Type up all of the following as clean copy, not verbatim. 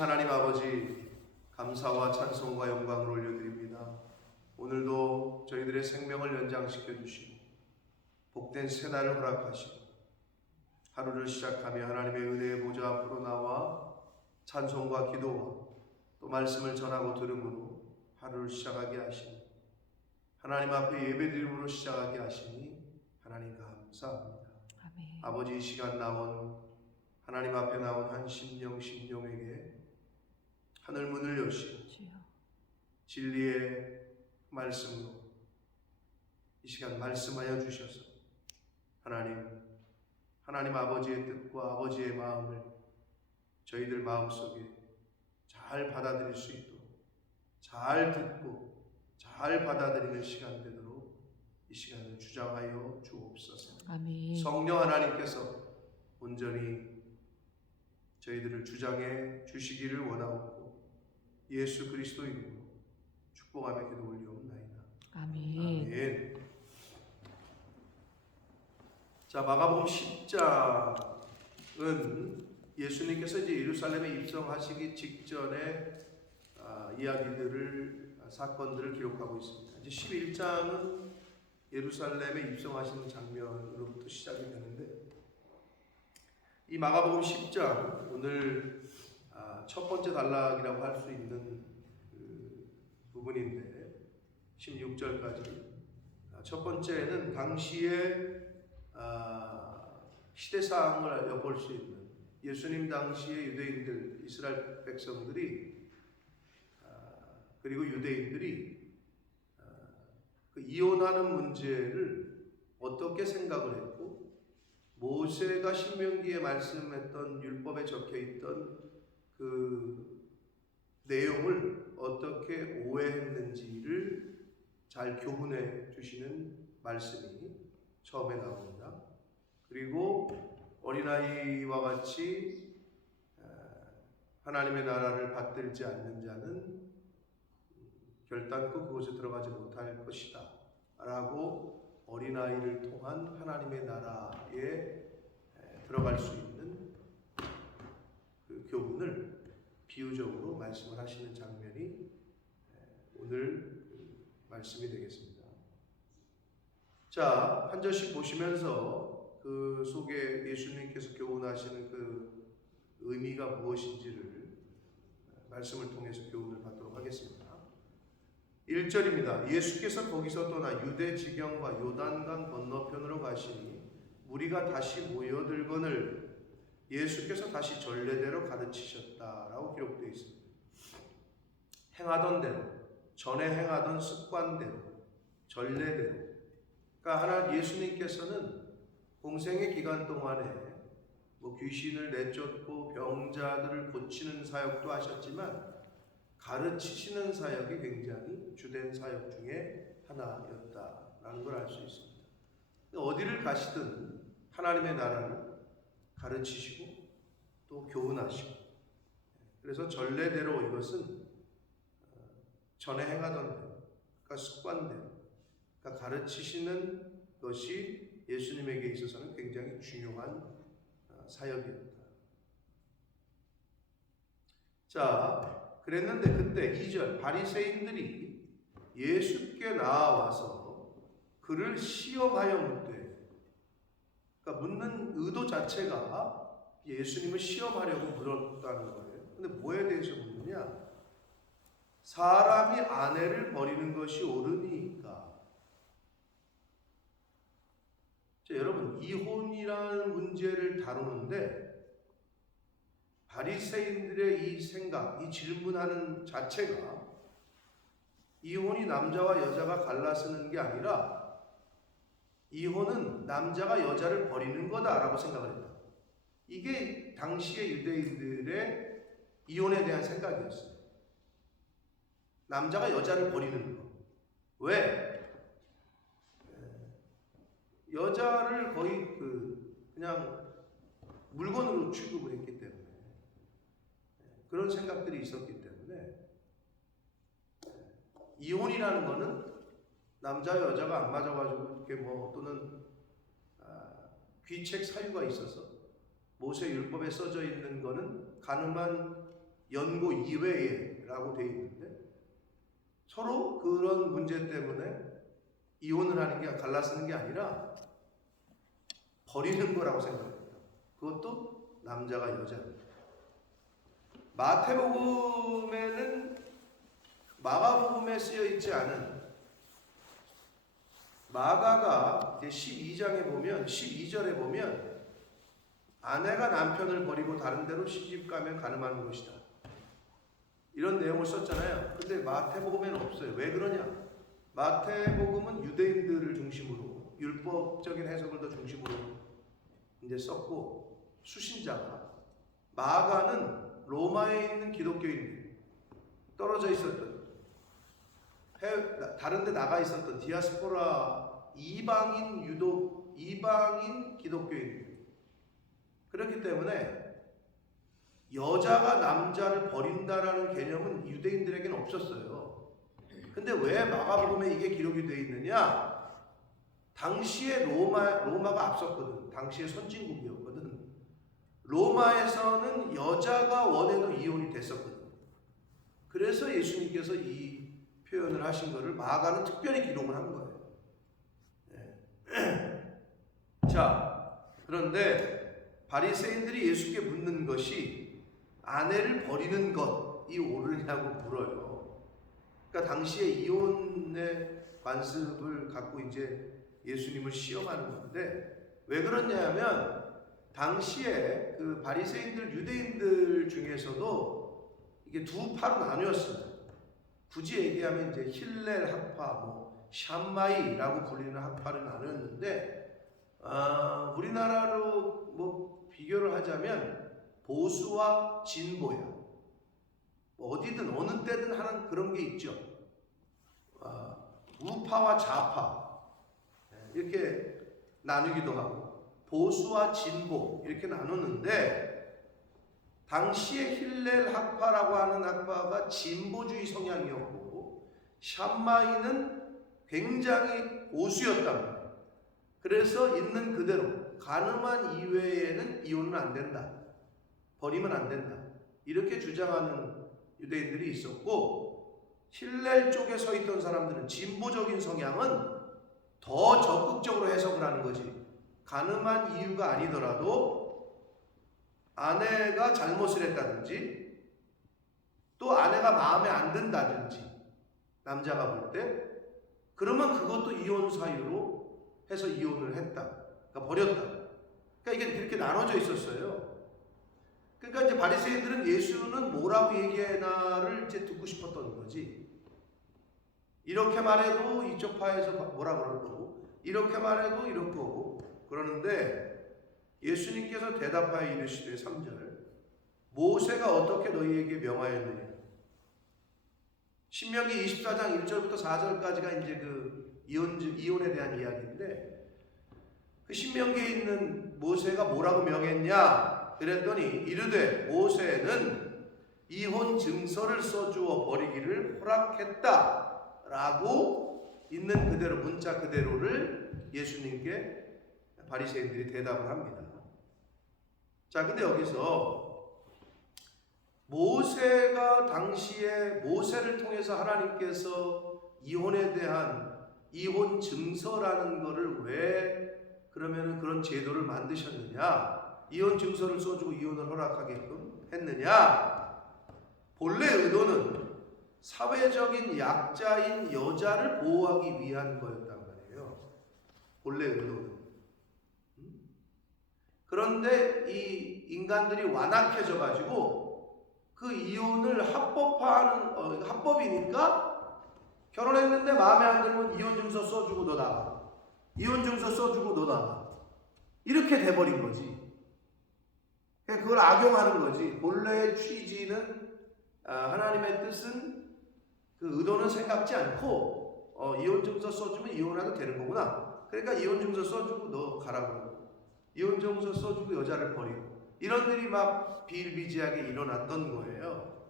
하나님 아버지, 감사와 찬송과 영광을 올려드립니다. 오늘도 저희들의 생명을 연장시켜 주시고 복된 새날을 허락하시고 하루를 시작하며 하나님의 은혜의 보좌 앞으로 나와 찬송과 기도와 또 말씀을 전하고 들음으로 하루를 시작하게 하시니 하나님 앞에 예배드림으로 시작하게 하시니 하나님 감사합니다. 아멘. 아버지, 이 시간 나온 하나님 앞에 나온 한 심령에게 하늘 문을 여시고 주여. 진리의 말씀으로 이 시간 말씀하여 주셔서 하나님 아버지의 뜻과 아버지의 마음을 저희들 마음속에 잘 받아들일 수 있도록 잘 듣고 잘 받아들이는 시간 되도록 이 시간을 주장하여 주옵소서. 아멘. 성령 하나님께서 온전히 저희들을 주장해 주시기를 원하옵고 예수 그리스도 이름으로 축복하며 기도 올리옵나이다. 아멘. 아멘. 자, 마가복음 10장은 예수님께서 이제 예루살렘에 입성하시기 직전에 사건들을 기록하고 있습니다. 이제 11장은 예루살렘에 입성하시는 장면으로부터 시작이 되는데, 이 마가복음 10장 오늘 첫 번째 단락이라고 할 수 있는 그 부분인데 16절까지 첫 번째는 당시의 시대상을 엿볼 수 있는 예수님 당시의 유대인들, 이스라엘 백성들이 그리고 유대인들이 그 이혼하는 문제를 어떻게 생각을 했고 모세가 신명기에 말씀했던 율법에 적혀있던 그 내용을 어떻게 오해했는지를 잘 교훈해 주시는 말씀이 처음에 나옵니다. 그리고 어린아이와 같이 하나님의 나라를 받들지 않는 자는 결단코 그곳에 들어가지 못할 것이다 라고 어린아이를 통한 하나님의 나라에 들어갈 수 있는 그 교훈을 비유적으로 말씀을 하시는 장면이 오늘 말씀이 되겠습니다. 자, 한 절씩 보시면서 그 속에 예수님께서 교훈하시는 그 의미가 무엇인지를 말씀을 통해서 교훈을 받도록 하겠습니다. 1절입니다. 예수께서 거기서 떠나 유대 지경과 요단강 건너편으로 가시니 무리가 다시 모여들거늘 예수께서 다시 전례대로 가르치셨다라고 기록되어 있습니다. 행하던 대로, 전에 행하던 습관대로, 전례대로. 그러니까 예수님께서는 공생의 기간 동안에 귀신을 내쫓고 병자들을 고치는 사역도 하셨지만 가르치시는 사역이 굉장히 주된 사역 중에 하나였다라는 걸 알 수 있습니다. 어디를 가시든 하나님의 나라를 가르치시고 또 교훈하시고, 그래서 전례대로 이것은 전에 행하던 대로, 그러니까 습관대로, 그러니까 가르치시는 것이 예수님에게 있어서는 굉장히 중요한 사역이었다. 자, 그랬는데 그때 2절 바리새인들이 예수께 나와서 그를 시험하여 묻되, 그러니까 묻는 의도 자체가 예수님을 시험하려고 물었다는 거예요. 근데 뭐에 대해서 묻느냐? 사람이 아내를 버리는 것이 옳으니까. 자, 여러분, 이혼이라는 문제를 다루는데 바리새인들의 이 생각, 이 질문하는 자체가 이혼이 남자와 여자가 갈라서는 게 아니라 이혼은 남자가 여자를 버리는 거다라고 생각을 했다. 이게 당시의 유대인들의 이혼에 대한 생각이었어요. 남자가 여자를 버리는 거. 왜? 여자를 거의 그냥 물건으로 취급을 했기 때문에, 그런 생각들이 있었기 때문에 이혼이라는 거는 남자 여자가 안 맞아가지고 이렇게 또는 귀책 사유가 있어서 모세 율법에 써져 있는 거는 가늠한 연고 이외에라고 되어 있는데 서로 그런 문제 때문에 이혼을 하는 게 갈라쓰는 게 아니라 버리는 거라고 생각합니다. 그것도 남자가 여자입니다. 마태복음에는 마가복음에 쓰여 있지 않은 마가가 12장에 보면 12절에 보면 아내가 남편을 버리고 다른 데로 시집가면 가늠하는 것이다. 이런 내용을 썼잖아요. 근데 마태복음에는 없어요. 왜 그러냐? 마태복음은 유대인들을 중심으로 율법적인 해석을 더 중심으로 이제 썼고 수신자가 마가는 로마에 있는 기독교인들 떨어져 있었던 다른 데 나가 있었던 디아스포라 이방인 기독교인들 그렇기 때문에 여자가 남자를 버린다라는 개념은 유대인들에게는 없었어요. 근데 왜 마가복음에 이게 기록이 되어 있느냐? 당시에 로마가 앞섰거든. 당시에 선진국이었거든. 로마에서는 여자가 원해도 이혼이 됐었거든. 그래서 예수님께서 이 표현을 하신 것을 마가는 특별히 기록을 한 거예요. 네. 자, 그런데 바리새인들이 예수께 묻는 것이 아내를 버리는 것이 옳으냐고 물어요. 그러니까 당시에 이혼의 관습을 갖고 이제 예수님을 시험하는 건데 왜 그러냐면 당시에 그 바리새인들 유대인들 중에서도 이게 두 파로 나뉘었습니다. 굳이 얘기하면 이제 힐렐 학파, 샴마이라고 불리는 학파를 나눴는데 우리나라로 비교를 하자면 보수와 진보야. 어디든 어느 때든 하는 그런 게 있죠. 우파와 좌파 이렇게 나누기도 하고 보수와 진보 이렇게 나누는데 당시에 힐렐 학파라고 하는 학파가 진보주의 성향이었고 샴마이는 굉장히 보수였답니다. 그래서 있는 그대로 가늠한 이외에는 이혼은 안 된다. 버리면 안 된다. 이렇게 주장하는 유대인들이 있었고 힐렐 쪽에 서 있던 사람들은 진보적인 성향은 더 적극적으로 해석을 하는 거지. 가늠한 이유가 아니더라도 아내가 잘못을 했다든지 또 아내가 마음에 안 든다든지 남자가 볼 때 그러면 그것도 이혼 사유로 해서 이혼을 했다. 그러니까 버렸다. 그러니까 이게 그렇게 나눠져 있었어요. 그러니까 이제 바리새인들은 예수는 뭐라고 얘기하나를 이제 듣고 싶었던 거지. 이렇게 말해도 이쪽 파에서 뭐라 그럴 거고, 이렇게 말해도 이럴 거고, 그러는데 예수님께서 대답하여 이르시되 3절 모세가 어떻게 너희에게 명하였느냐? 신명기 24장 1절부터 4절까지가 이제 그 이혼에 대한 이야기인데 그 신명기에 있는 모세가 뭐라고 명했냐? 그랬더니 이르되 모세는 이혼 증서를 써주어 버리기를 허락했다 라고 있는 그대로 문자 그대로를 예수님께 바리새인들이 대답을 합니다. 자, 근데 여기서 모세가 당시에 모세를 통해서 하나님께서 이혼에 대한 이혼 증서라는 것을 왜 그러면은 그런 제도를 만드셨느냐? 이혼 증서를 써주고 이혼을 허락하게끔 했느냐? 본래 의도는 사회적인 약자인 여자를 보호하기 위한 거였단 말이에요. 본래 의도는. 그런데 이 인간들이 완악해져 가지고 그 이혼을 합법화하는 합법이니까 결혼했는데 마음에 안 들면 이혼 증서 써주고 너 나가. 이혼 증서 써주고 너 나가. 이렇게 돼버린 거지. 그걸 악용하는 거지. 본래의 취지는 하나님의 뜻은 그 의도는 생각지 않고 이혼 증서 써주면 이혼해도 되는 거구나. 그러니까 이혼 증서 써주고 너 가라고. 이혼 증서 써주고 여자를 버리고 이런 일이 막 비일비재하게 일어났던 거예요.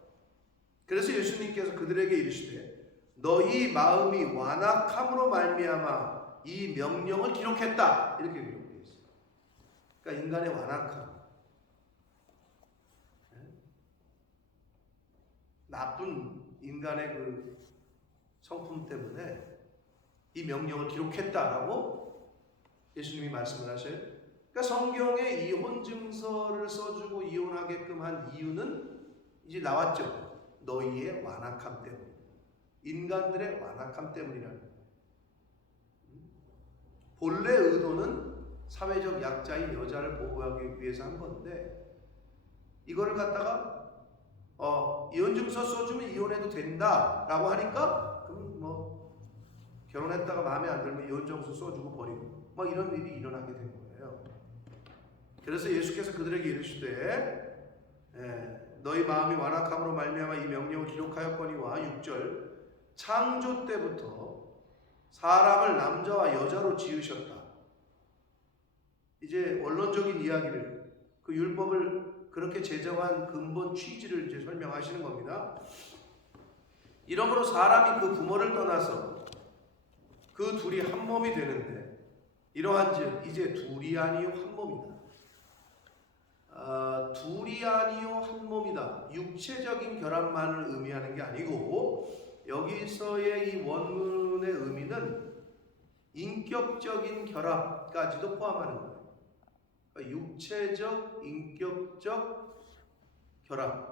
그래서 예수님께서 그들에게 이르시되 너희 마음이 완악함으로 말미암아 이 명령을 기록했다. 이렇게 기록되어 있어요. 그러니까 인간의 완악함. 나쁜 인간의 그 성품 때문에 이 명령을 기록했다라고 예수님이 말씀을 하셔요. 그러니까 성경에 이혼 증서를 써주고 이혼하게끔 한 이유는 이제 나왔죠. 너희의 완악함 때문에. 인간들의 완악함 때문이라는 거예요. 본래 의도는 사회적 약자인 여자를 보호하기 위해서 한 건데 이거를 갖다가 이혼 증서 써주면 이혼해도 된다라고 하니까 그럼 뭐 결혼했다가 마음에 안 들면 이혼 증서 써주고 버리고 뭐 이런 일이 일어나게 된 거예요. 그래서 예수께서 그들에게 이르시되 너희 마음이 완악함으로 말미암아 이 명령을 기록하였거니와 6절 창조 때부터 사람을 남자와 여자로 지으셨다. 이제 원론적인 이야기를 그 율법을 그렇게 제정한 근본 취지를 이제 설명하시는 겁니다. 이러므로 사람이 그 부모를 떠나서 그 둘이 한 몸이 되는데 이러한즉 이제 둘이 아니요 한 몸이다. 둘이 아니요 한 몸이다. 육체적인 결합만을 의미하는 게 아니고 여기서의 이 원문의 의미는 인격적인 결합까지도 포함하는 거예요. 그러니까 육체적, 인격적 결합을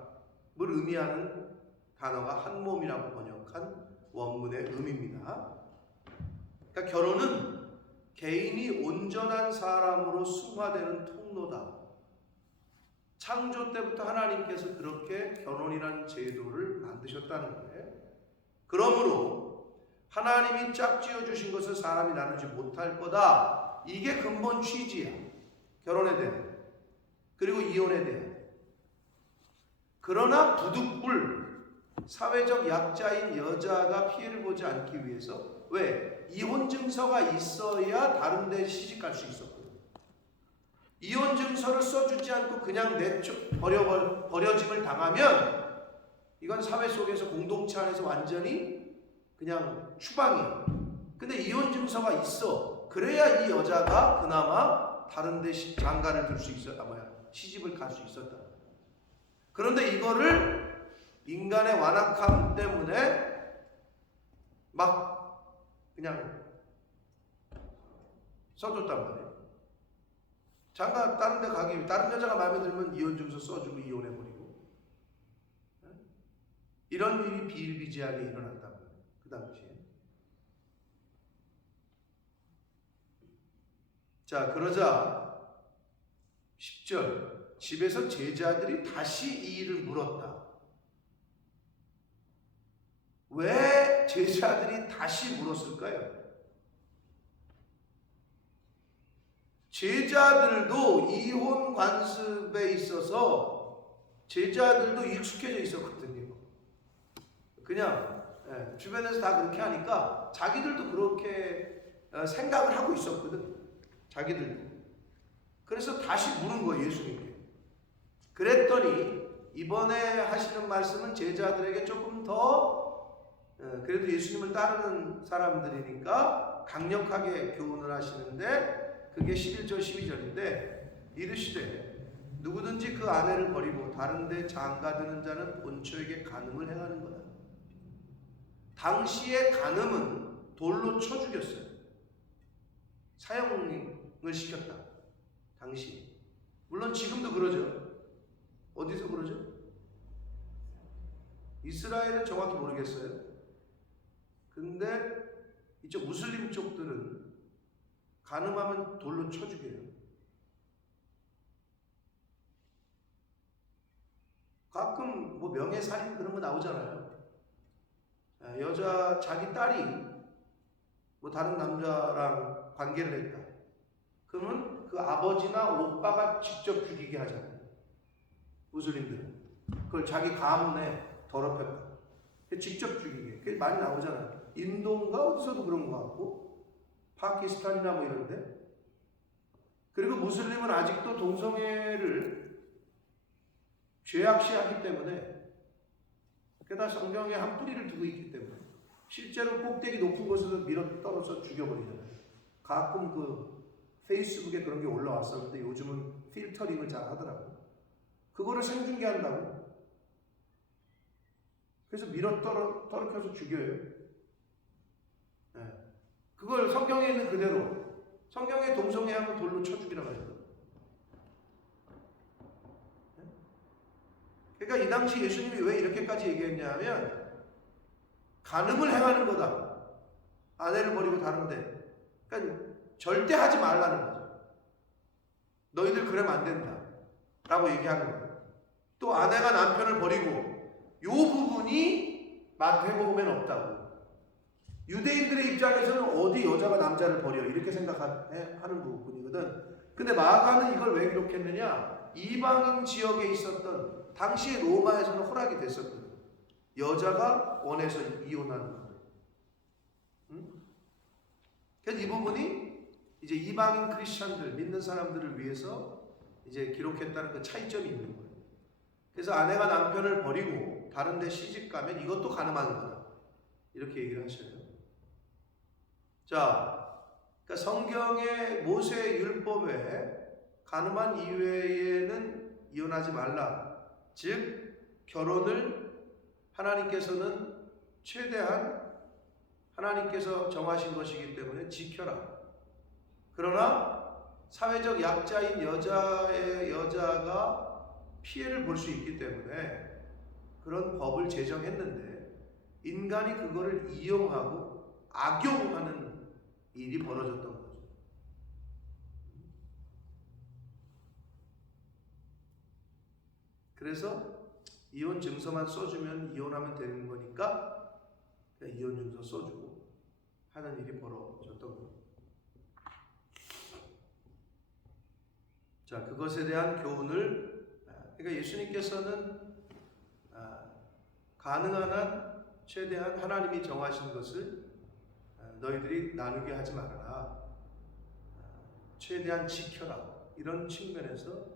의미하는 단어가 한 몸이라고 번역한 원문의 의미입니다. 그러니까 결혼은 개인이 온전한 사람으로 승화되는 통로다. 창조 때부터 하나님께서 그렇게 결혼이라는 제도를 만드셨다는 거예요. 그러므로 하나님이 짝지어 주신 것을 사람이 나누지 못할 거다. 이게 근본 취지야. 결혼에 대한 그리고 이혼에 대한. 그러나 부득불 사회적 약자인 여자가 피해를 보지 않기 위해서 왜? 이혼 증서가 있어야 다른 데 시집갈 수 있었거든. 이혼 증서를 써주지 않고 그냥 버려짐을 당하면 이건 사회 속에서 공동체 안에서 완전히 그냥 추방이에요. 근데 이혼 증서가 있어. 그래야 이 여자가 그나마 다른 데 장가를 둘 수 있었다. 시집을 갈 수 있었다. 그런데 이거를 인간의 완악함 때문에 막 그냥 써줬단 말이에요. 장가 다른 데 가기 다른 여자가 마음에 들면 이혼 증서 써주고 이혼해버리고 이런 일이 비일비재하게 일어났단 말이에요. 그 당시에. 자, 그러자 10절 집에서 제자들이 다시 이 일을 물었다. 왜 제자들이 다시 물었을까요? 제자들도 이혼 관습에 있어서 제자들도 익숙해져 있었거든요. 그냥 주변에서 다 그렇게 하니까 자기들도 그렇게 생각을 하고 있었거든. 자기들도. 그래서 다시 물은 거예요, 예수님께. 그랬더니 이번에 하시는 말씀은 제자들에게 조금 더 그래도 예수님을 따르는 사람들이니까 강력하게 교훈을 하시는데 그게 11절 12절인데 이르시되 누구든지 그 아내를 버리고 다른 데 장가드는 자는 본처에게 간음을 행하는 거다. 당시의 간음은 돌로 쳐 죽였어요. 사형을 시켰다. 당시. 물론 지금도 그러죠. 어디서 그러죠? 이스라엘은 정확히 모르겠어요. 근데 이쪽 무슬림 쪽들은 간음하면 돌로 쳐 죽여요. 가끔 뭐 명예살인 그런 거 나오잖아요. 여자 자기 딸이 뭐 다른 남자랑 관계를 했다. 그러면 그 아버지나 오빠가 직접 죽이게 하잖아요. 무슬림들은 그걸 자기 가문에 더럽혔다. 직접 죽이게. 그게 많이 나오잖아요. 인도인가 어디서도 그런 것 같고 파키스탄이나 뭐 이런데. 그리고 무슬림은 아직도 동성애를 죄악시하기 때문에 게다가 성경에 한 뿌리를 두고 있기 때문에 실제로 꼭대기 높은 곳에서 밀어 떨어져 죽여버리잖아요. 가끔 그 페이스북에 그런 게 올라왔었는데 요즘은 필터링을 잘 하더라고요. 그거를 생중계한다고. 그래서 밀어 떨어져서 죽여요. 네. 그걸 성경에 있는 그대로 성경에 동성애하면 돌로 쳐 죽이라고 해요. 그러니까 이 당시 예수님이 왜 이렇게까지 얘기했냐면 간음을 행하는 거다. 아내를 버리고 다른데. 그러니까 절대 하지 말라는 거죠. 너희들 그러면 안 된다. 라고 얘기하는 거예요. 또 아내가 남편을 버리고 이 부분이 마태복음에는 없다고. 유대인들의 입장에서는 어디 여자가 남자를 버려 이렇게 생각하는 부분이거든. 근데 마가는 이걸 왜 기록했느냐? 이방인 지역에 있었던 당시 로마에서는 허락이 됐었거든. 여자가 원해서 이혼하는 거. 그래서 이 부분이 이제 이방인 크리스천들 믿는 사람들을 위해서 이제 기록했다는 그 차이점이 있는 거예요. 그래서 아내가 남편을 버리고 다른 데 시집 가면 이것도 가늠하는 거다. 이렇게 얘기를 하셔요. 자, 그러니까 성경의 모세 율법에 가늠한 이외에는 이혼하지 말라. 즉 결혼을 하나님께서는 최대한 하나님께서 정하신 것이기 때문에 지켜라. 그러나 사회적 약자인 여자가 피해를 볼 수 있기 때문에 그런 법을 제정했는데 인간이 그거를 이용하고 악용하는 일이 벌어졌던 거죠. 그래서 이혼 증서만 써주면 이혼하면 되는 거니까 이혼 증서 써주고 하는 일이 벌어졌던 거예요. 자, 그것에 대한 교훈을 그러니까 예수님께서는 가능한 한 최대한 하나님이 정하신 것을 너희들이 나누게 하지 말아라. 최대한 지켜라. 이런 측면에서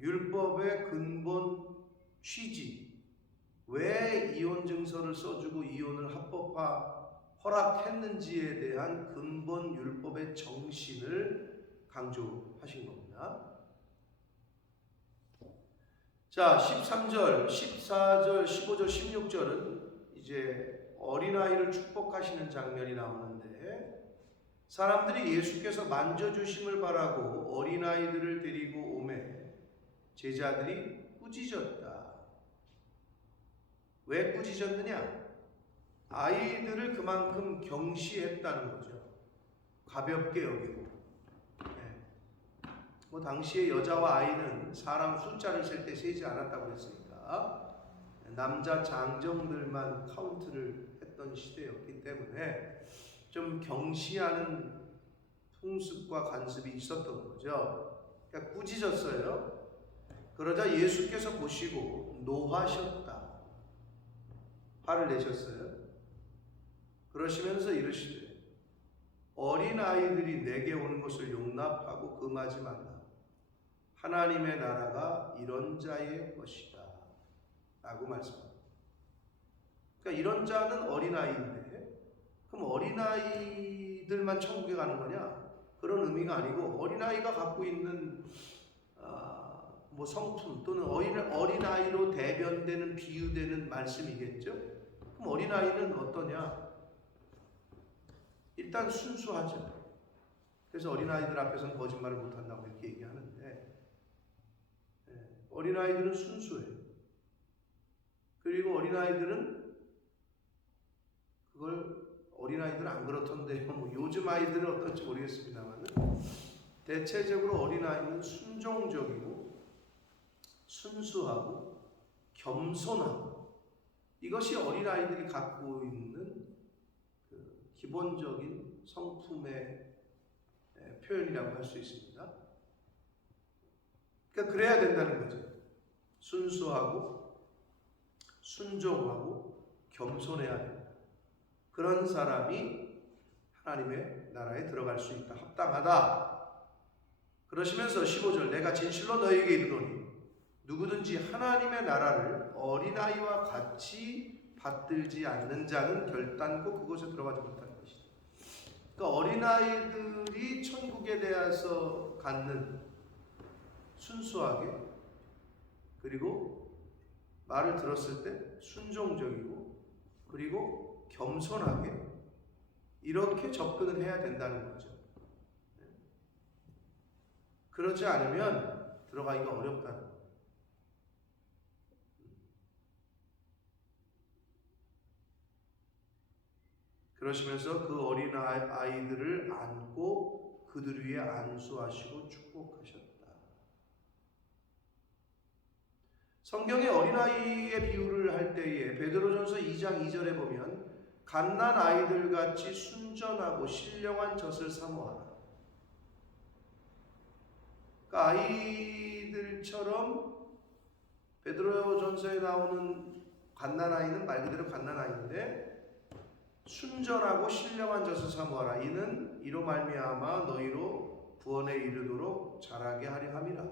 율법의 근본 취지, 왜 이혼 증서를 써주고 이혼을 허락했는지에 대한 근본 율법의 정신을 강조하신 겁니다. 자, 13절, 14절, 15절, 16절은 이제 어린아이를 축복하시는 장면이 나오는데 사람들이 예수께서 만져주심을 바라고 어린아이들을 데리고 오매 제자들이 꾸짖었다. 왜 꾸짖었느냐? 아이들을 그만큼 경시했다는 거죠. 가볍게 여기고. 뭐 당시에 여자와 아이는 사람 숫자를 셀 때 세지 않았다고 했으니까 남자 장정들만 카운트를 했던 시대였기 때문에 좀 경시하는 풍습과 관습이 있었던 거죠. 그러니까 꾸짖었어요. 그러자 예수께서 보시고 노하셨다. 화를 내셨어요. 그러시면서 이르시되 어린아이들이 내게 오는 것을 용납하고 금하지 말라. 하나님의 나라가 이런 자의 것이다. 라고 말씀합니다. 그러니까 이런 자는 어린아이인데 그럼 어린아이들만 천국에 가는 거냐? 그런 의미가 아니고 어린아이가 갖고 있는 뭐 성품 또는 어린아이로 대변되는 비유되는 말씀이겠죠? 그럼 어린아이는 어떠냐? 일단 순수하죠. 그래서 어린아이들 앞에서는 거짓말을 못한다고 이렇게 얘기하는데 어린아이들은 순수해요. 그리고 어린아이들은 어린아이들은 안 그렇던데요. 뭐 요즘 아이들은 어떨지 모르겠습니다만 대체적으로 어린아이는 순종적이고 순수하고 겸손하고 이것이 어린아이들이 갖고 있는 그 기본적인 성품의 표현이라고 할 수 있습니다. 그러니까 그래야 된다는 거죠. 순수하고 순종하고 겸손해야 된다. 그런 사람이 하나님의 나라에 들어갈 수 있다. 합당하다. 그러시면서 15절 내가 진실로 너희에게 이르노니 누구든지 하나님의 나라를 어린아이와 같이 받들지 않는 자는 결단코 그곳에 들어가지 못할 것이다. 그러니까 어린아이들이 천국에 대해서 갖는 순수하게 그리고 말을 들었을 때 순종적이고 그리고 겸손하게 이렇게 접근을 해야 된다는 거죠. 그렇지 않으면 들어가기가 어렵다는 거예요. 그러시면서 그 어린 아이들을 안고 그들 위에 안수하시고 축복하셨다. 성경의 어린아이의 비유를 할 때에 베드로전서 2장 2절에 보면 갓난 아이들같이 순전하고 신령한 젖을 사모하라. 그러니까 아이들처럼 베드로전서에 나오는 갓난아이는 말 그대로 갓난아이인데 순전하고 신령한 젖을 사모하라. 이는 이로 말미암아 너희로 구원에 이르도록 자라게 하려 함이라.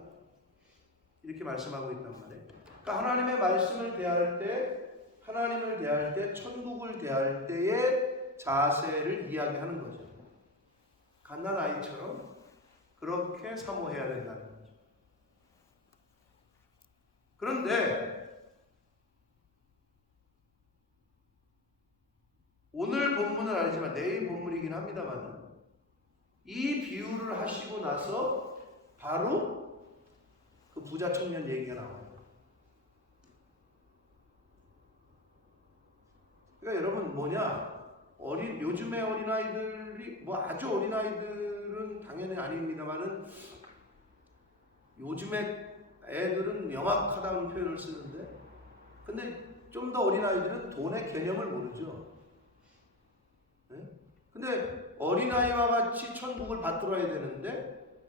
이렇게 말씀하고 있단 말이에요. 그러니까 하나님의 말씀을 대할 때, 하나님을 대할 때, 천국을 대할 때의 자세를 이야기하는 거죠. 갓난아이처럼 그렇게 사모해야 된다는 거죠. 그런데 오늘 본문은 아니지만 내일 본문이긴 합니다만 이 비유를 하시고 나서 바로 그 부자 청년 얘기가 나와요. 그러니까 여러분 요즘의 어린아이들이 아주 어린아이들은 당연히 아닙니다만은 요즘에 애들은 명확하다는 표현을 쓰는데 근데 좀 더 어린아이들은 돈의 개념을 모르죠. 근데 어린아이와 같이 천국을 받들어야 되는데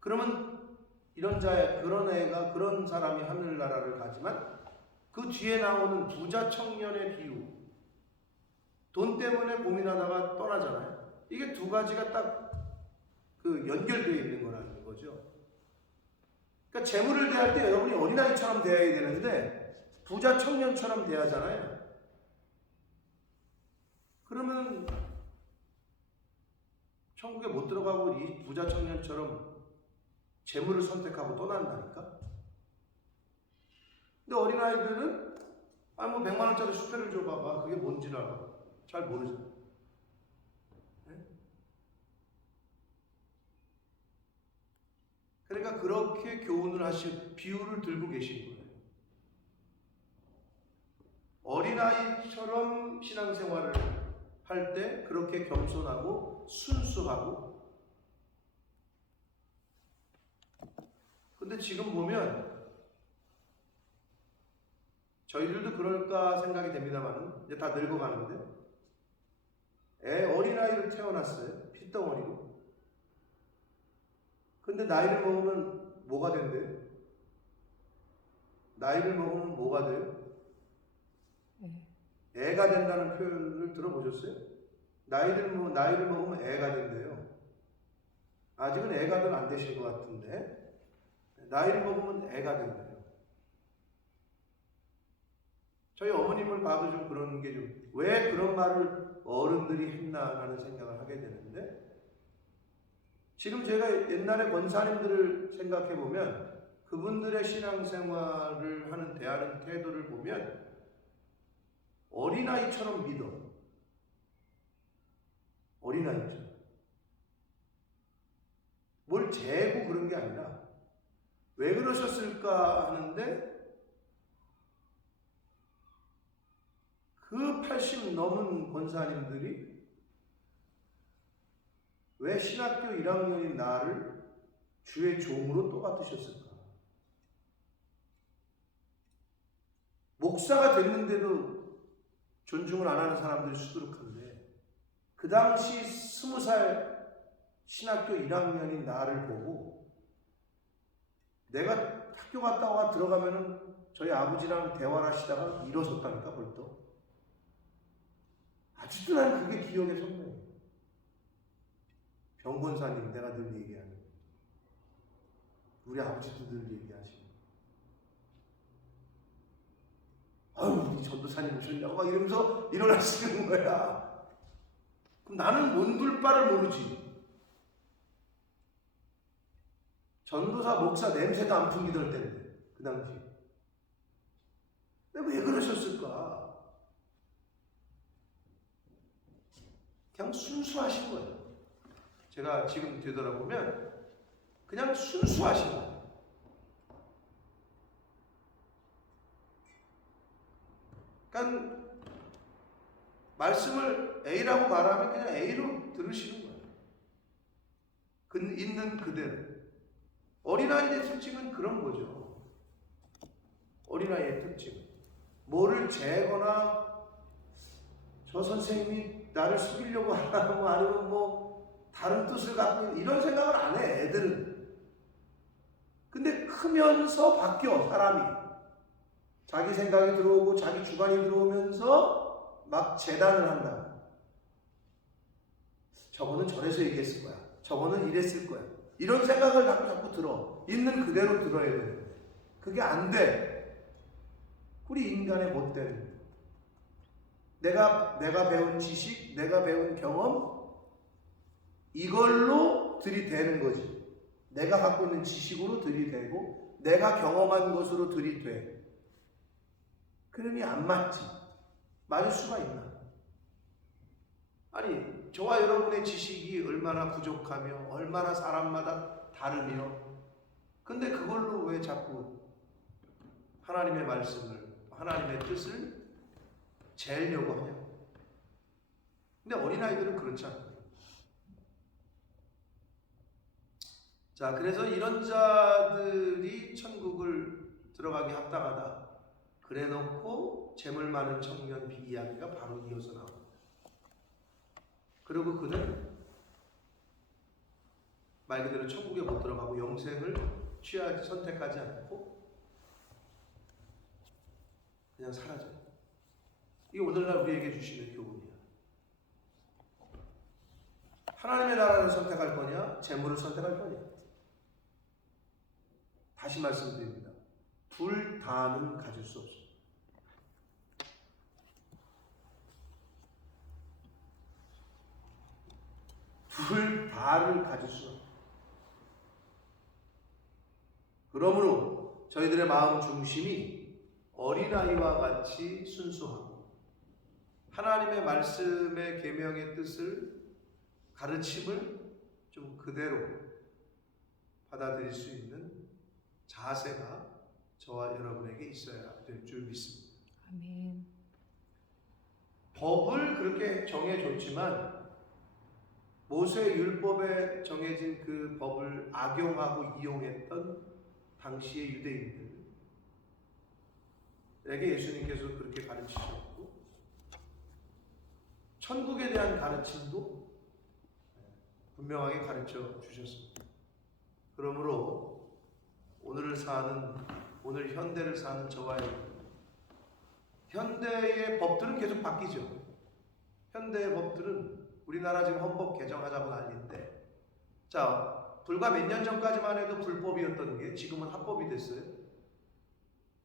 그러면 그런 애가 그런 사람이 하늘나라를 가지만 그 뒤에 나오는 부자 청년의 비유 돈 때문에 고민하다가 떠나잖아요. 이게 두 가지가 딱 연결되어 있는 거라는 거죠. 그러니까 재물을 대할 때 여러분이 어린아이처럼 대해야 되는데 부자 청년처럼 대하잖아요. 그러면 천국에 못 들어가고 이 부자 청년처럼 재물을 선택하고 떠난다니까? 근데 어린아이들은 100만 원짜리 수표를 줘봐봐. 그게 뭔지를 알아. 잘 모르잖아. 네? 그러니까 그렇게 교훈을 비유를 들고 계신 거예요. 어린아이처럼 신앙생활을 할 때 그렇게 겸손하고 순수하고 근데 지금 보면 저희들도 그럴까 생각이 됩니다만 이제 다 늙어가는데 어린아이로 태어났어요. 핏덩어리로. 근데 나이를 먹으면 뭐가 된대요? 나이를 먹으면 뭐가 돼요? 애가 된다는 표현을 들어보셨어요? 나이를 먹으면 애가 된대요. 아직은 애가는 안 되신 것 같은데 나이를 먹으면 애가 된대요. 저희 어머님을 봐도 좀 그런 게 왜 그런 말을 어른들이 했나라는 생각을 하게 되는데 지금 제가 옛날에 권사님들을 생각해 보면 그분들의 신앙생활을 대하는 태도를 보면 어린아이처럼 믿어. 어린아이처럼. 뭘 재고 그런 게 아니라 왜 그러셨을까 하는데 그 80 넘은 권사님들이 왜 신학교 1학년인 나를 주의 종으로 또 받으셨을까? 목사가 됐는데도 존중을 안 하는 사람들이 수두룩한데 그 당시 20살 신학교 1학년인 나를 보고 내가 학교 갔다 와 들어가면은 저희 아버지랑 대화를 하시다가 일어섰다니까 벌떡. 아직도 난 그게 기억에 선명해. 병권사님 내가 늘 얘기하는 우리 아버지도 늘 얘기하시고 아유 우리 전도사님 오셨냐고 막 이러면서 일어나시는 거야. 그럼 나는 뭔둘 바를 모르지. 전도사 목사 냄새도 안 풍기던 때인데 그 당시 근데 왜 그러셨을까? 그냥 순수하신 거예요. 제가 지금 되돌아보면 그냥 순수하신 거예요. 그러니까 말씀을 A라고 말하면 그냥 A로 들으시는 거예요. 있는 그대로. 어린아이의 특징은 그런 거죠. 어린아이의 특징. 뭐를 재거나 저 선생님이 나를 속이려고 하나 뭐 아니면 뭐 다른 뜻을 갖고 있는 이런 생각을 안 해, 애들은. 근데 크면서 바뀌어, 사람이. 자기 생각이 들어오고 자기 주관이 들어오면서 막 재단을 한다. 저거는 저래서 얘기했을 거야. 저거는 이랬을 거야. 이런 생각을 자꾸 들어. 있는 그대로 들어야 되는데 그게 안 돼. 우리 인간의 못된 내가 배운 지식, 내가 배운 경험 이걸로 들이대는 거지. 내가 갖고 있는 지식으로 들이대고 내가 경험한 것으로 들이대. 그러니 안 맞지. 맞을 수가 있나? 아니, 저와 여러분의 지식이 얼마나 부족하며 얼마나 사람마다 다르며 근데 그걸로 왜 자꾸 하나님의 말씀을, 하나님의 뜻을 재려고 해요? 근데 어린아이들은 그렇지 않아요. 자, 그래서 이런 자들이 천국을 들어가기 합당하다. 그래 놓고 재물 많은 청년 이야기가 바로 이어서 나옵니다. 그리고 그는 말 그대로 천국에 못 들어가고 영생을 선택하지 않고 그냥 사라져요. 이게 오늘날 우리에게 주시는 교훈이야. 하나님의 나라를 선택할 거냐, 재물을 선택할 거냐. 다시 말씀드립니다. 둘 다는 가질 수 없어요. 둘 다를 가질 수 없어요. 그러므로 저희들의 마음 중심이 어린아이와 같이 순수하고 하나님의 말씀의 계명의 뜻을, 가르침을 좀 그대로 받아들일 수 있는 자세가 저와 여러분에게 있어야 될 줄 믿습니다. 아멘. 법을 그렇게 정해줬지만 모세 율법에 정해진 그 법을 악용하고 이용했던 당시의 유대인들에게 예수님께서 그렇게 가르치셨고 천국에 대한 가르침도 분명하게 가르쳐 주셨습니다. 그러므로 오늘 현대를 사는 저와 여러분, 현대의 법들은 계속 바뀌죠. 현대의 법들은 우리나라 지금 헌법 개정하자고 난리인데, 자, 불과 몇 년 전까지만 해도 불법이었던 게 지금은 합법이 됐어요.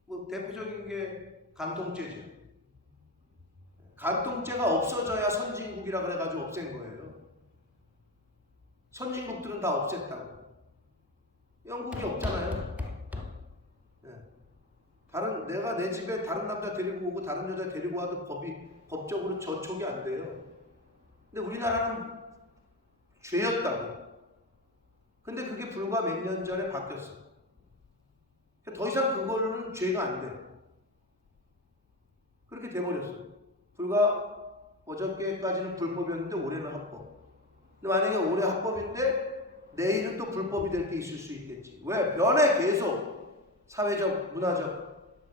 뭐 대표적인 게 간통죄죠. 간통죄가 없어져야 선진국이라 그래가지고 없앤 거예요. 선진국들은 다 없앴다고. 영국이 없잖아요. 내가 내 집에 다른 남자 데리고 오고 다른 여자 데리고 와도 법적으로 저촉이 안 돼요. 근데 우리나라는 죄였다고. 근데 그게 불과 몇 년 전에 바뀌었어요. 더 이상 그걸로는 죄가 안 돼. 그렇게 돼버렸어요. 불과 어저께까지는 불법이었는데 올해는 합법. 근데 만약에 올해 합법인데 내일은 또 불법이 될 게 있을 수 있겠지. 왜? 변해 계속. 사회적, 문화적.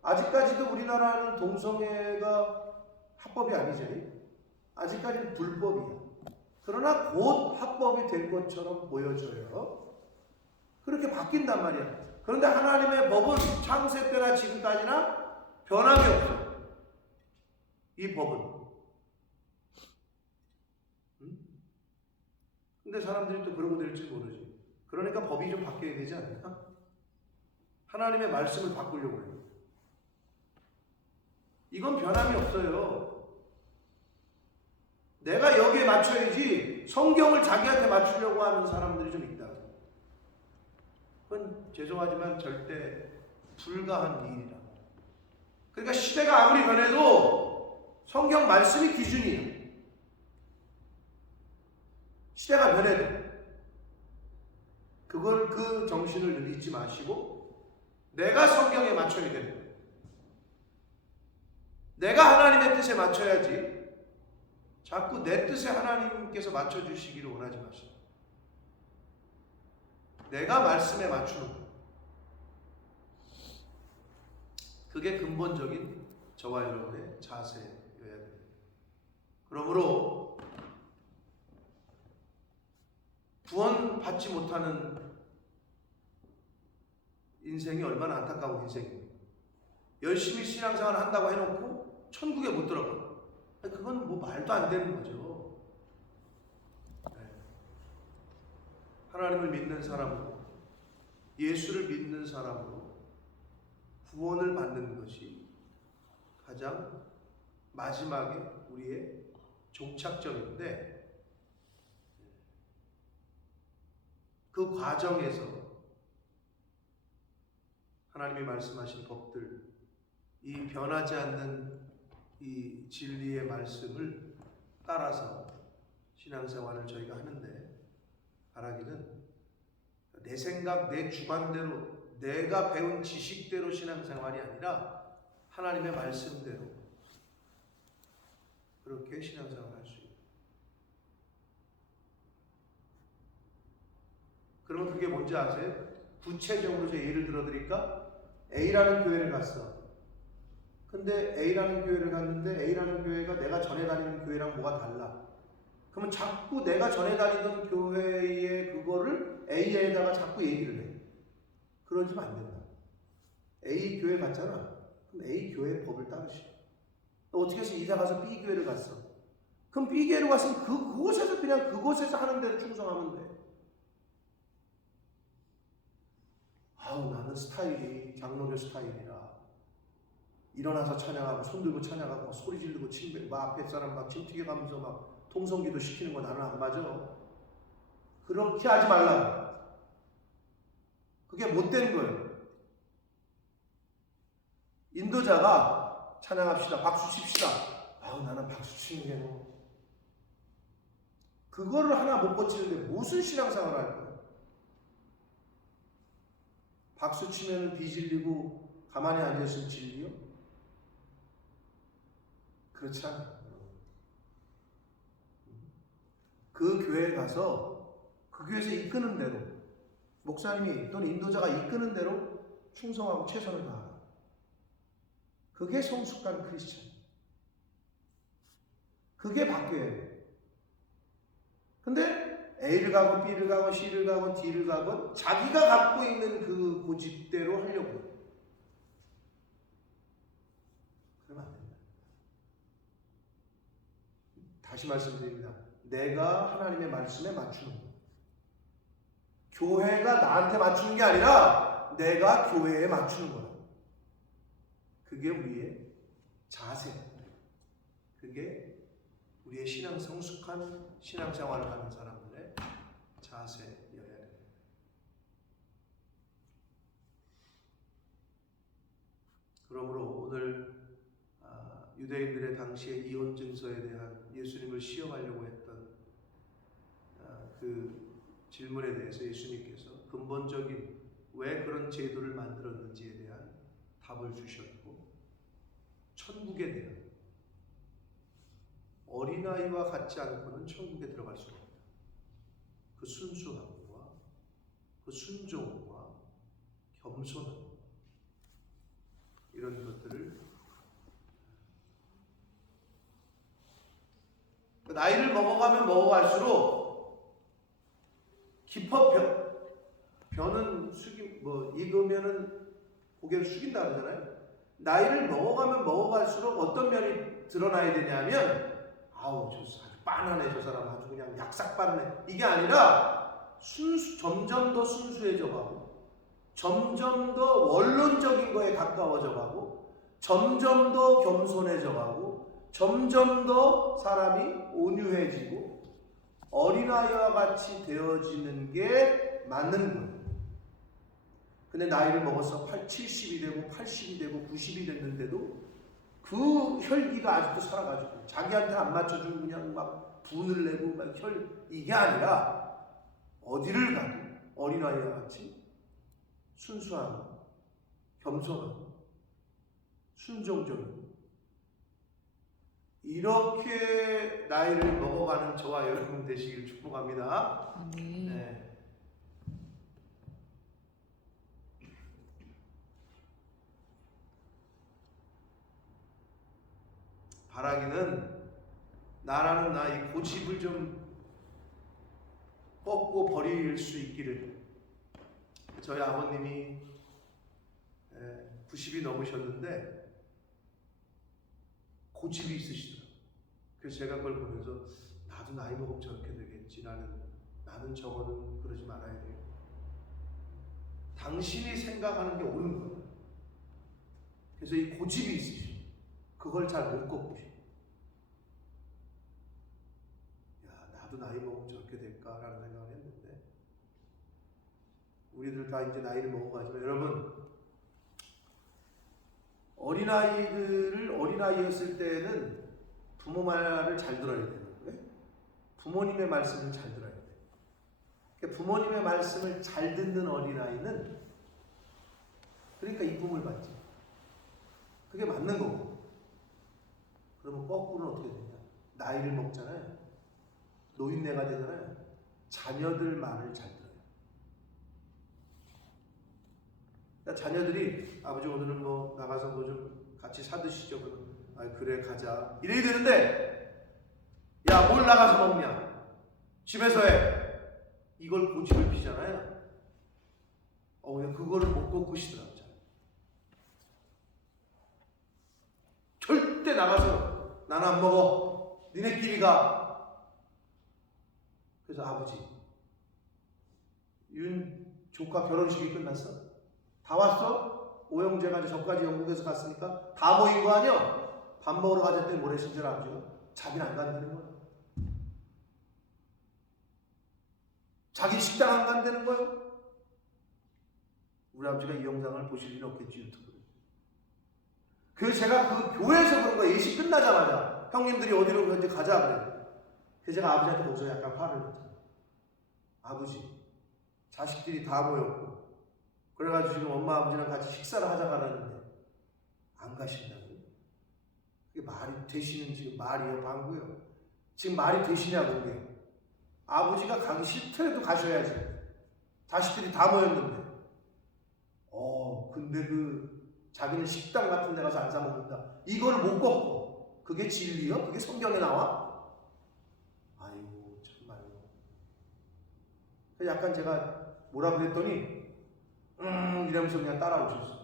아직까지도 우리나라는 동성애가 합법이 아니죠. 아직까지는 불법이야. 그러나 곧 합법이 될 것처럼 보여져요. 그렇게 바뀐단 말이야. 그런데 하나님의 법은 창세 때나 지금까지나 변함이 없어요. 이 법은. 근데 사람들이 또 그러고 될지 모르지. 그러니까 법이 좀 바뀌어야 되지 않을까? 하나님의 말씀을 바꾸려고 해요. 이건 변함이 없어요. 내가 여기에 맞춰야지 성경을 자기한테 맞추려고 하는 사람들이 좀 있다. 그건 죄송하지만 절대 불가한 일이라. 그러니까 시대가 아무리 변해도 성경 말씀이 기준이에요. 시대가 변해도 그 정신을 잊지 마시고 내가 성경에 맞춰야 되는 거예요. 내가 하나님의 뜻에 맞춰야지 자꾸 내 뜻에 하나님께서 맞춰주시기를 원하지 마시고 내가 말씀에 맞추는 거예요. 그게 근본적인 저와 여러분의 자세여야 됩니다. 그러므로 구원받지 못하는 인생이 얼마나 안타까운 인생입니까? 열심히 신앙생활을 한다고 해놓고 천국에 못 들어가. 그건 뭐 말도 안 되는 거죠. 하나님을 믿는 사람으로, 예수를 믿는 사람으로 구원을 받는 것이 가장 마지막에 우리의 종착점인데, 그 과정에서 하나님이 말씀하신 법들, 이 변하지 않는 이 진리의 말씀을 따라서 신앙생활을 저희가 하는데, 바라기는 내 생각, 내 주관대로, 내가 배운 지식대로 신앙생활이 아니라 하나님의 말씀대로 그렇게 신앙생활을 할 수 있어요. 그러면 그게 뭔지 아세요? 구체적으로 제가 예를 들어드릴까? A라는 교회를 갔어. 근데 A라는 교회를 갔는데 A라는 교회가 내가 전에 다니는 교회랑 뭐가 달라. 그러면 자꾸 내가 전에 다니던 교회의 그거를 A에다가 자꾸 얘기를 해. 그러지면 안 된다. A 교회 갔잖아. 그럼 A 교회의 법을 따르시오. 어떻게 해서 이사 가서 B 교회를 갔어. 그럼 B 교회로 갔으면 그곳에서 그냥 그곳에서 하는 대로 충성하면 돼. 아우, 나는 스타일이 장로교 스타일이라 일어나서 찬양하고 손 들고 찬양하고 막 소리 지르고 막 앞에 사람 막 침 튀겨가면서 막 통성기도 시키는 거 나는 안 맞아. 그렇게 하지 말라. 그게 못된 거예요. 인도자가 찬양합시다, 박수 칩시다. 아우, 나는 박수 치는 게 뭐. 그거를 하나 못 고치는데 무슨 신앙생활을 할 거예요? 박수 치면 뒤질리고 가만히 앉아있으면 진리요? 그렇지 않아요. 그 교회에 가서 그 교회에서 이끄는 대로, 목사님이 또는 인도자가 이끄는 대로 충성하고 최선을 다하라. 그게 성숙한 크리스찬. 그게 바뀌어야 돼요. 근데 A를 가건 B를 가건 C를 가건 D를 가건 자기가 갖고 있는 그 고집대로 하려고 해요. 그러면 안 됩니다. 다시 말씀드립니다. 내가 하나님의 말씀에 맞추는 거예요. 교회가 나한테 맞추는 게 아니라 내가 교회에 맞추는 거예요. 그게 우리의 자세. 그게 우리의 성숙한 신앙생활을 하는 사람들의 자세여야 됩니다. 그러므로 오늘 유대인들의 당시의 이혼 증서에 대한 예수님을 시험하려고 했던 그 질문에 대해서 예수님께서 근본적인 왜 그런 제도를 만들었는지에 대한 답을 주셨고, 천국에 대한, 어린아이와 같지 않고는 천국에 들어갈 수 없다. 그 순수함과 그 순종과 겸손함, 이런 것들을, 나이를 먹어가면 먹어갈수록 벼는 익으면은 고개를 숙인다 그러잖아요. 나이를 먹어가면 먹어갈수록 어떤 면이 드러나야 되냐면, 아우, 저 사람 빤하네, 저 사람 아주 그냥 약삭 빤네, 이게 아니라 점점 더 순수해져 가고, 점점 더 원론적인 거에 가까워져 가고, 점점 더 겸손해져 가고, 점점 더 사람이 온유해지고 어린아이와 같이 되어지는 게 맞는 거예요. 근데 나이를 먹어서 70이 되고 80이 되고 90이 됐는데도 그 혈기가 아직도 살아가지고 자기한테 안 맞춰주면 그냥 막 분을 내고 막 이게 아니라 어디를 가도 어린아이와 같이 순수한, 겸손한, 순종적인 이렇게 나이를 먹어가는 저와 여러분 되시길 축복합니다. 네. 바라기는 나라는 나의 고집을 좀 꺾고 버릴 수 있기를. 저희 아버님이 90이 넘으셨는데 고집이 있으시더라고요. 그래서 제가 그걸 보면서 나도 나이 먹으면 저렇게 되겠지. 나는 저거는 그러지 말아야 돼요. 당신이 생각하는 게 옳은 거예요. 그래서 이 고집이 있으시죠. 그걸 잘 못 꺾으시죠. 나도 나이 먹으면 저렇게 될까라는 생각을 했는데 우리들 다 이제 나이를 먹어가지고 여러분 어린아이들을 어린아이였을 때는 부모 말을 잘 들어야 되는 거예요. 부모님의 말씀을 잘 들어야 돼요. 그러니까 부모님의 말씀을 잘 듣는 어린아이는 그러니까 이쁨을 받지. 그게 맞는 거고. 그러면 거꾸로는 어떻게 되냐? 나이를 먹잖아요. 노인네가 되잖아요. 자녀들 말을 잘 들어요. 그러니까 자녀들이 아버지 오늘은 뭐 나가서 뭐 좀 같이 사드시죠. 그러면 그래 가자. 이래야 되는데 야 뭘 나가서 먹냐? 집에서 해. 이걸 고집을 피잖아요. 그냥 그거를 못 꺾으시더라고요. 절대 나가서 나는 안 먹어. 니네끼리 가. 그래서 아버지 윤 조카 결혼식이 끝났어? 다 왔어? 오영재가 저까지 영국에서 갔으니까 다 모인 거 아니야? 밥 먹으러 가자더니 뭐래신 줄 아버지가? 자기는 안 간다는 거야. 자기 식당 안 간다는 거예요. 우리 아버지가 이 영상을 보실 일은 없겠지, 유튜브에. 그래서 제가 그 교회에서 그런 거 예식 끝나자마자 형님들이 어디로 이제 가자 그래요. 그래서 제가 아버지한테 거기서 약간 화를 냈잖아요. 아버지, 자식들이 다 모였고 그래가지고 지금 엄마 아버지랑 같이 식사를 하자고 하는데 안 가신다고요? 그게 말이 되시는 지금 말이에요, 방구요? 지금 말이 되시냐고 그게. 아버지가 가기 싫더라도 가셔야지. 자식들이 다 모였는데 근데 자기는 식당 같은 데 가서 안 사 먹는다. 이걸 못 꺾고 그게 진리요? 그게 성경에 나와? 아이고 정말로. 약간 제가 뭐라 그랬더니 이러면서 그냥 따라오셨어.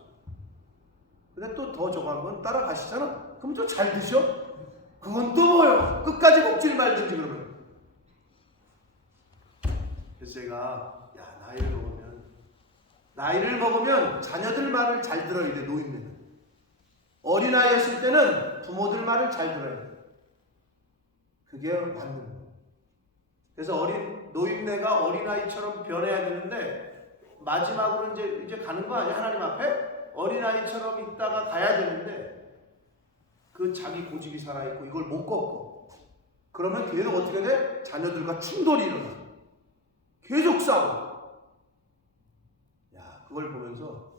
근데 또 더 저거한 건 따라가시잖아. 그럼 또 잘 드셔? 그건 또 뭐요? 끝까지 먹질 말든지 그러면. 그래서 제가 나이를 먹으면 자녀들 말을 잘 들어야 돼. 노인네는 어린아이였을 때는 부모들 말을 잘 들어야 돼. 그게 맞는 거예요. 그래서 노인네가 어린아이처럼 변해야 되는데 마지막으로 이제 가는 거 아니야? 하나님 앞에 어린아이처럼 있다가 가야 되는데 그 자기 고집이 살아있고 이걸 못 꺾고 그러면 계속 어떻게 돼? 자녀들과 충돌이 일어나. 계속 싸워. 그걸 보면서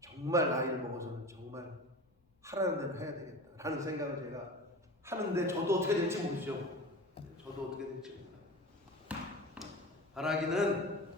정말 나이를 먹어서는 정말 하라는 대로 해야 되겠다라는 생각을 제가 하는데 저도 어떻게 될지 모르죠. 저도 어떻게 될지 몰라요. 바라기는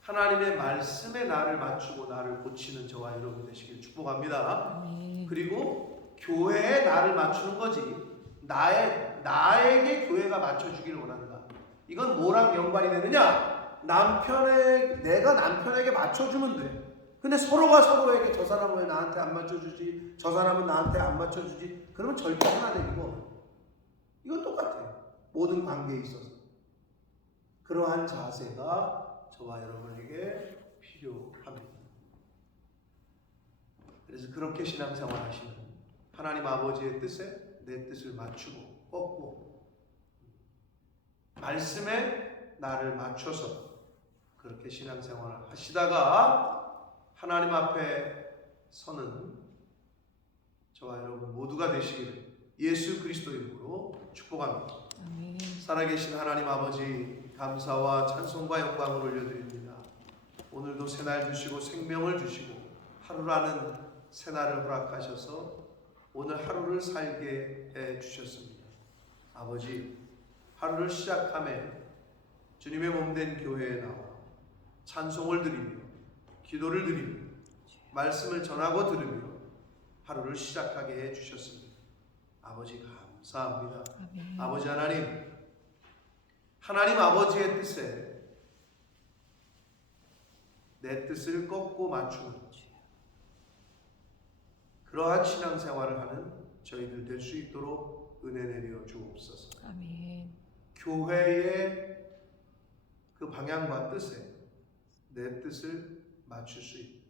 하나님의 말씀에 나를 맞추고 나를 고치는 저와 여러분 되시길 축복합니다. 그리고 교회에 나를 맞추는 거지 나에게 교회가 맞춰주길 원한다. 이건 뭐랑 연관이 되느냐? 내가 남편에게 맞춰주면 돼. 근데 서로가 서로에게 저 사람은 왜 나한테 안 맞춰주지? 저 사람은 나한테 안 맞춰주지? 그러면 절대 하나 되고 이건 똑같아요. 모든 관계에 있어서. 그러한 자세가 저와 여러분에게 필요합니다. 그래서 그렇게 신앙생활 하시는 하나님 아버지의 뜻에 내 뜻을 맞추고 꺾고 말씀에 나를 맞춰서 그렇게 신앙생활을 하시다가 하나님 앞에 서는 저와 여러분 모두가 되시기를 예수 그리스도 이름으로 축복합니다. 아멘. 살아계신 하나님 아버지, 감사와 찬송과 영광을 올려드립니다. 오늘도 새날 주시고 생명을 주시고 하루라는 새날을 허락하셔서 오늘 하루를 살게 해 주셨습니다. 아버지, 하루를 시작함에 주님의 몸된 교회에 나와 찬송을 드리며 기도를 드리며 말씀을 전하고 들으며 하루를 시작하게 해 주셨습니다. 아버지 감사합니다. 아멘. 아버지 하나님 아버지의 뜻에 내 뜻을 꺾고 맞추는 그러한 신앙생활을 하는 저희들 될 수 있도록 은혜 내려 주옵소서. 아멘. 교회의 그 방향과 뜻에 내 뜻을 맞출 수 있는,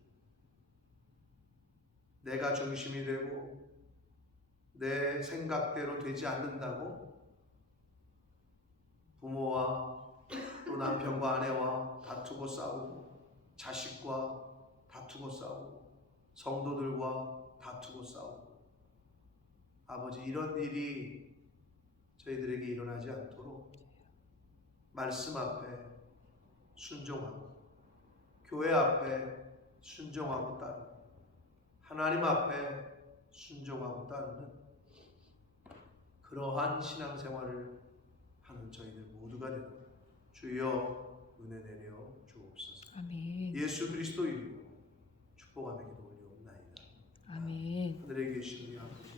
내가 중심이 되고 내 생각대로 되지 않는다고 부모와 또 남편과 아내와 다투고 싸우고, 자식과 다투고 싸우고, 성도들과 다투고 싸우고, 아버지 이런 일이 저희들에게 일어나지 않도록 말씀 앞에 순종하고, 교회 앞에 순종하고 따르고, 하나님 앞에 순종하고 따르는 그러한 신앙생활을 하는 저희들 모두가 되도록 주여 은혜 내려 주옵소서. 아멘. 예수 그리스도 이름으로 축복하며 기도 올리옵나이다. 아멘. 하늘에 계신 우리 아버지,